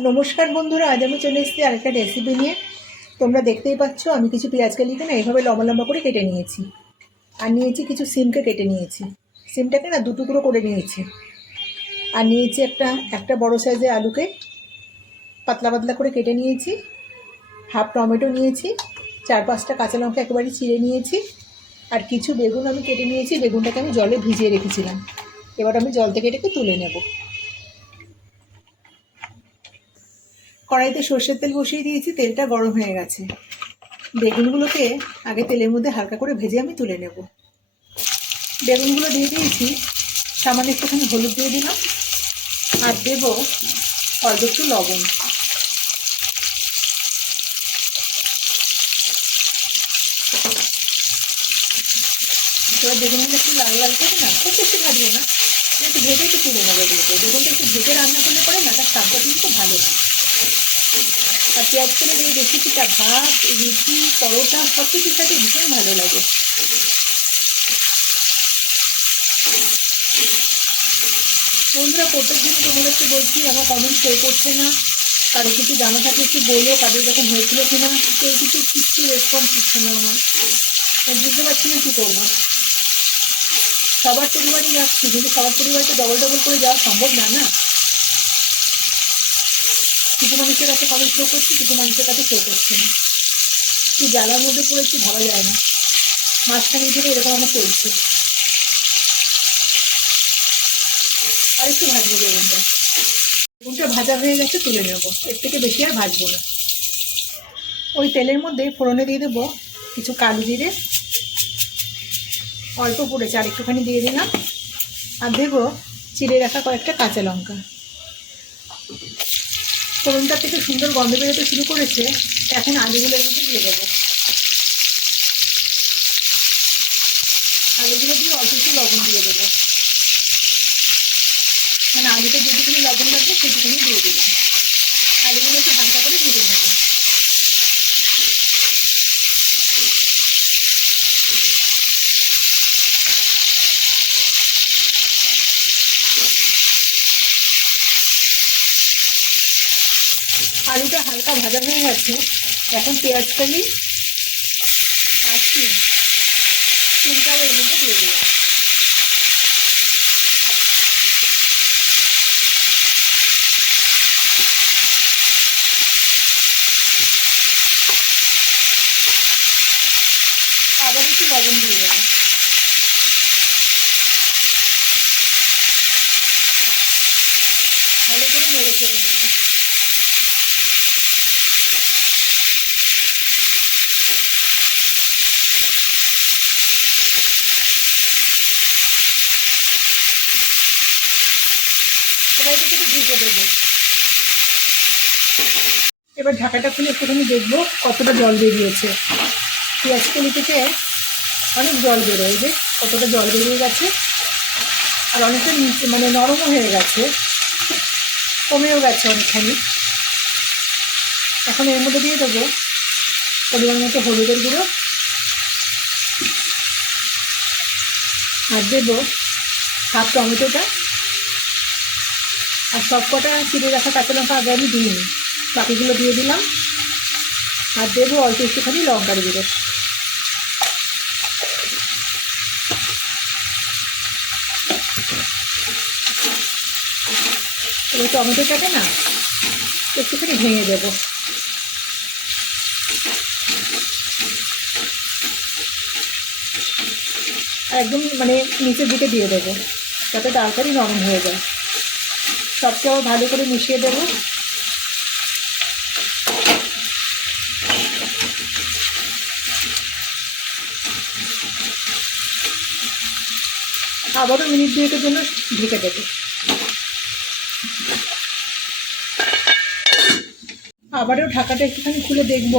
নমস্কার বন্ধুরা, আজ আমি চলে এসেছি আরেকটা রেসিপি নিয়ে। তোমরা দেখতেই পাচ্ছ, আমি কিছু পেঁয়াজ কালিকে না এইভাবে লম্বা লম্বা করে কেটে নিয়েছি। আর নিয়েছি কিছু সিমকে কেটে নিয়েছি। সিমটাকে না দুটুকরো করে নিয়েছি। আর নিয়েছি একটা একটা বড় সাইজের আলুকে পাতলা পাতলা করে কেটে নিয়েছি। হাফ টমেটো নিয়েছি। চার পাঁচটা কাঁচা লঙ্কা একেবারে চিড়ে নিয়েছি। আর কিছু বেগুন আমি কেটে নিয়েছি। বেগুনটাকে আমি জলে ভিজিয়ে রেখেছিলাম। এবার আমি জল থেকে এটাকে তুলে নেব। কড়াইতে সর্ষের তেল বসিয়ে দিয়েছি, তেলটা গরম হয়ে গেছে। বেগুনগুলোকে আগে তেলের মধ্যে হালকা করে ভেজে আমি তুলে নেব। বেগুনগুলো দিয়ে দিয়েছি, সামান্য একটুখানি হলুদ দিয়ে দিলাম আর দেব অল্প একটু লবণ। এবার বেগুনগুলো একটু লাল লাল করে না, খুব বেশি ভাজবো না, একটু ভেজে একটু তুলে নেব। বেগুনটা একটু ভেজে রান্না করলে পরে না, তার স্বাদটা কিন্তু ভালো হয় আর পেঁয়াজ করে এই রেসিপিটা ভাত, রুটি, পরোটা সব কিছুর সাথে ভীষণ ভালো লাগে। বন্ধুরা, প্রত্যেক দিন তোমাদেরকে বলছি, আমার কমেন্ট শো করছে না। কারও কিছু জানা থাকলে একটু বলো, কাদের যখন হয়েছিল কিনা। কেউ কিছু কিচ্ছু রেসপন্স দিচ্ছে না আমার। বুঝতে পারছি না কী করব। সবার পরিবারই যাচ্ছি, কিন্তু সবার পরিবারকে ডবল ডবল করে যাওয়া সম্ভব না না? কিছু মানুষের কাছে কমেন্ট শো করছি, কিছু মানুষের কাছে শো করছে না। কি জ্বালার মধ্যে পড়েছি ভাবা যায় না। মাঝখানে থেকে এরকম আমার চলছে। আর একটু ভাজবো বেগুনটা। বেগুনটা ভাজা হয়ে গেছে, তুলে নেব। এর থেকে বেশি আর ভাজবো না। ওই তেলের মধ্যে ফোড়নে দিয়ে দেবো কিছু কালো জিরে। অল্প পড়েছে, আর একটুখানি দিয়ে দিলাম। আর দেবো চিড়ে রাখা কয়েকটা কাঁচা লঙ্কা। ফোড়নটা থেকে সুন্দর গন্ধ বেরোতে শুরু করেছে এখন আলুগুলো এর মধ্যে দিয়ে দেবো। আলুগুলো দিয়ে অল্প একটু লবণ দিয়ে দেবো। মানে আলুতে যেটুকুনি লবণ লাগবে, সেটুকুনি দিয়ে দেবো। আলুগুলো একটু হালকা করে ভেজে নেব। আলুটা হালকা ভাজা হয়ে গেছে। এখন পেঁয়াজ কালি এর মধ্যে আবার ভালো করে নেড়ে চেড়ে নেব। এবার দেবো। এবার ঢাকাটা খুলে একটুখানি দেখব কতটা জল বেরিয়েছে। পেঁয়াজ কলি থেকে অনেক জল বেরোয় যে, কতটা জল বেরিয়ে গেছে। আর অনেকটা নিচে মানে নরমও হয়ে গেছে, কমেও গেছে অনেকখানি। এখন এর মধ্যে দিয়ে দেবো পরিমাণ মতো হলুদের গুঁড়ো। আর দেবো হাফ টমেটোটা। আর সব কটা চিড়ে রাখা কাঁচা লঙ্কা আগে আমি দিইনি বাকিগুলো দিয়ে দিলাম। আর দেবো অল্প একটুখানি লঙ্কার গুঁড়ো। এই টমেটোটাকে না একটুখানি ভেঙে দেবো। একদম মানে নিচের দিকে দিয়ে দেবো। যাতে তাড়াতাড়ি নরম হয়ে যায়। সবকে আবার ভালো করে মিশিয়ে দেবো। আবারও মিনিট দুয়েকের জন্য ঢেকে দেবো। আবারও ঢাকাটা একটুখানি খুলে দেখব,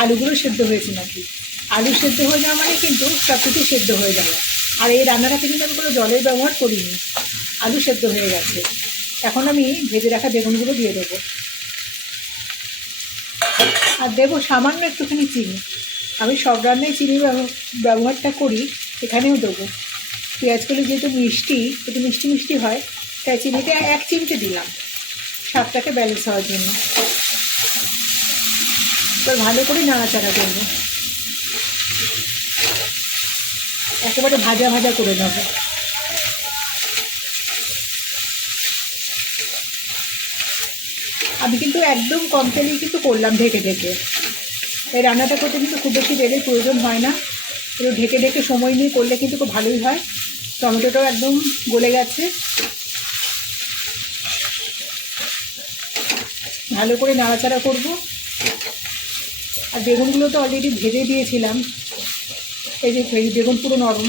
আলুগুলো সেদ্ধ হয়েছে নাকি? আলু সেদ্ধ হয়ে যাওয়া মানে কিন্তু সব কিছু সেদ্ধ হয়ে যাবে আর এই রান্নাটাতে কিন্তু আমি কোনো জলের ব্যবহার করিনি। আলু সেদ্ধ হয়ে গেছে। এখন আমি ভেজে রাখা বেগুনগুলো দিয়ে দেবো। আর দেবো সামান্য একটুখানি চিনি। আমি সব রান্নায় চিনি ব্যবহারটা করি, এখানেও দেবো। পেঁয়াজগুলো যেহেতু মিষ্টি, একটু মিষ্টি মিষ্টি হয়, তাই চিনিটা এক চিমটে দিলাম। স্বাদটাকে ব্যালেন্স হওয়ার জন্য। এবার ভালো করে নাড়াচাড়া করব। একেবারে ভাজা ভাজা করে নেব। আমি কিন্তু একদম কম তেলেই কিন্তু করলাম ঢেকে ঢেকে। এই রান্নাটা করতে কিন্তু খুব বেশি তেলের প্রয়োজন হয় না। একটু ঢেকে ঢেকে সময় নিয়ে করলে কিন্তু খুব ভালোই হয়। টমেটোটাও একদম গলে গেছে। ভালো করে নাড়াচাড়া করব। আর বেগুনগুলো তো অলরেডি ভেজে দিয়েছিলাম। এই যে বেগুন পুরো নরম।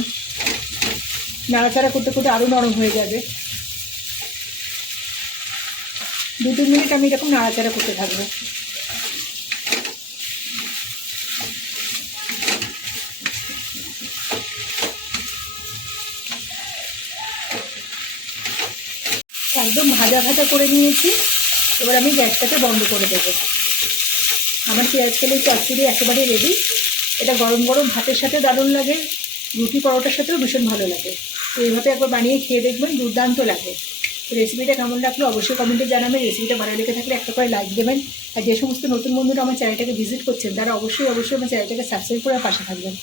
নাড়াচাড়া করতে করতে আরও নরম হয়ে যাবে। দু তিন মিনিট আমি এরকম নাড়াচাড়া করতে থাকব। একদম ভাজা ভাজা করে নিয়েছি। এবার আমি গ্যাসটাকে বন্ধ করে দেবো। আমার পেঁয়াজ কেলের চচ্চড়ি একেবারে রেডি এটা গরম গরম ভাতের সাথে দারুণ লাগে। রুটি পরোটার সাথেও ভীষণ ভালো লাগে। এইভাবে একবার বানিয়ে খেয়ে দেখবেন, দুর্দান্ত লাগে। রেসিপিটা কেমন লাগল অবশ্যই কমেন্টে জানাবেন। রেসিপিটা ভালো লেগে থাকলে একটা করে লাইক দেবেন। আর যে সমস্ত নতুন বন্ধুরা আমার চ্যানেলটাকে ভিজিট করছেন, তারা অবশ্যই অবশ্যই আমার চ্যানেলটাকে সাবস্ক্রাইব করে পাশে থাকবেন।